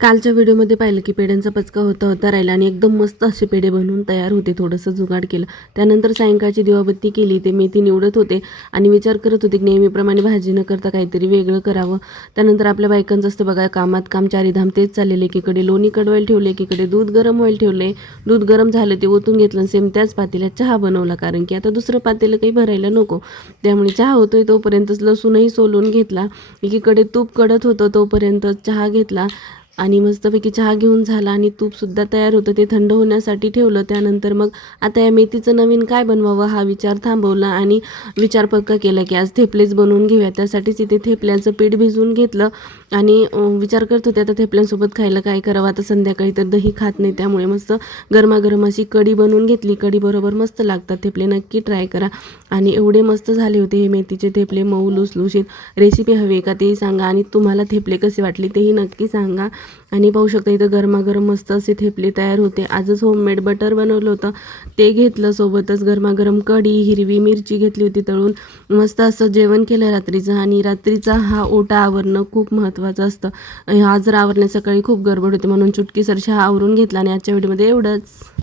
कालच्या व्हिडिओमध्ये पाहिलं की पेढ्यांचा पचका होता होता राहिला आणि एकदम मस्त असे पेढे बनवून तयार होते थोडंसं जुगाड केलं. त्यानंतर सायंकाळची दिवाबत्ती केली ते मेथी निवडत होते आणि विचार करत होते की नेहमीप्रमाणे भाजी न करता काहीतरी वेगळं करावं. त्यानंतर आपल्या बायकांचं असतं बघा कामात काम चारीधाम तेच चाललेलं एकीकडे लोणी कडवायला ठेवले एकीकडे दूध गरम व्हायला ठेवले. दूध गरम झालं ते ओतून घेतलं सेम त्याच पातेल्यात चहा बनवला. कारण की आता दुसरं पातेलं काही भरायला नको. त्यामुळे चहा होतोय तोपर्यंतच लसूणही सोलून घेतला. एकीकडे तूप कडत होतं तोपर्यंत चहा घेतला. आणि मस्तपैकी चहा घेऊन झाला आणि तूपसुद्धा तयार होतं. ते थंड होण्यासाठी ठेवलं. त्यानंतर मग आता या मेथीचं नवीन काय बनवावं हा विचार थांबवला आणि विचार पक्का केला की आज थेपलेच बनवून घेऊया. त्यासाठीच इथे थेपल्यांचं पीठ भिजवून घेतलं आणि विचार करत होते आता थेपल्यांसोबत खायला काय करावं? आता संध्याकाळी तर दही खात नाही. त्यामुळे मस्त गरमागरम अशी कढी बनवून घेतली. कढीबरोबर मस्त लागतात. थेपले नक्की ट्राय करा. आणि एवढे मस्त झाले होते हे मेथीचे थेपले. मऊ लुसलुशीत रेसिपी हवी आहे का तेही सांगा आणि तुम्हाला थेपले कसे वाटले तेही नक्की सांगा. आणि पाहू शकता इथं गरमागरम मस्त असे थेपले तयार होते. आजच होममेड बटर बनवलं होतं. ते घेतलं सोबतच गरमागरम कढी हिरवी मिरची घेतली होती तळून. मस्त असं जेवण केलं रात्रीचं आणि रात्रीचा हा ओटा आवरणं खूप महत्त्वाचं असतं. हा जर आवरण्या सकाळी खूप गडबड होते म्हणून चुटकीसरशा आवरून घेतला आणि आजच्या व्हिडिओमध्ये एवढंच.